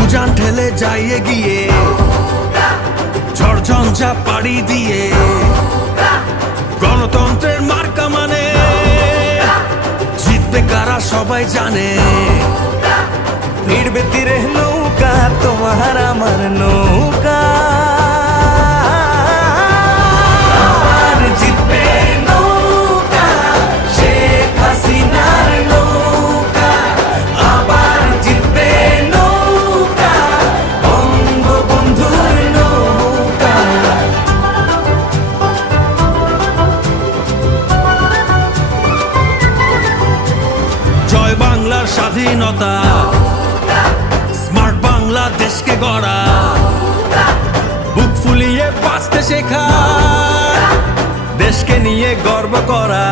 উজান ঠেলে যাই এগিয়ে, ঝড়ঝঞ্ঝা পাড়ি দিয়ে, গণতন্ত্রের মার্কা মানে জিতবে কারা সবাই জানে। ভিড়বে তীরে নৌকা, তোমার আমার নৌকা, আবার জিতবে নৌকা, শেখ হাসিনার নৌকা, আবার জিতবে নৌকা, বঙ্গবন্ধুর নৌকা। জয় বাংলার স্বাধীনতা, স্মার্ট বাংলাদেশকে গড়া, বুক ফুলিয়ে বাঁচতে শেখা, দেশকে নিয়ে গর্ব করা।